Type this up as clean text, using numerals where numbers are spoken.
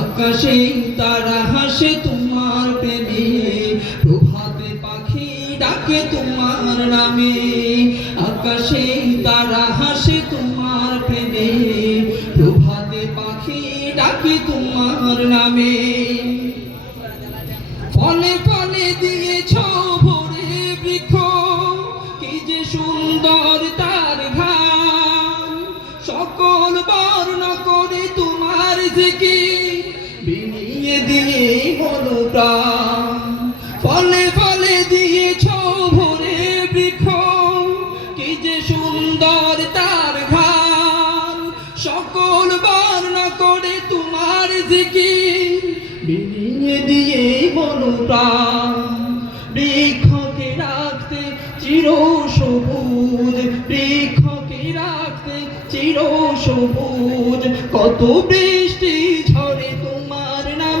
আকাশে তারা হাসে তোমার প্রেমে, প্রভাতে পাখি ডাকে তোমার নামে। আকাশে তারা হাসে তোমার প্রেমে, প্রভাতে পাখি ডাকে তোমার নামে। ফলে ফলে দিয়েছ ভরে বৃক্ষ, কি যে সুন্দর তার ঘ্রাণ। সকল বর্ণ করে তোমার জিকির, বিলিয়ে দিয়ে হলো প্রাণ। ফলে ফলে দিয়েছ ভরে বৃক্ষ, কি যে সুন্দর তার ঘ্রাণ। সকল বর্ণ করে তোমার জিকির, বিলিয়ে দিয়ে হলো প্রাণ। বৃক্ষকে রাখতে চির সবুজ, বৃক্ষকে রাখতে চির সবুজ, কত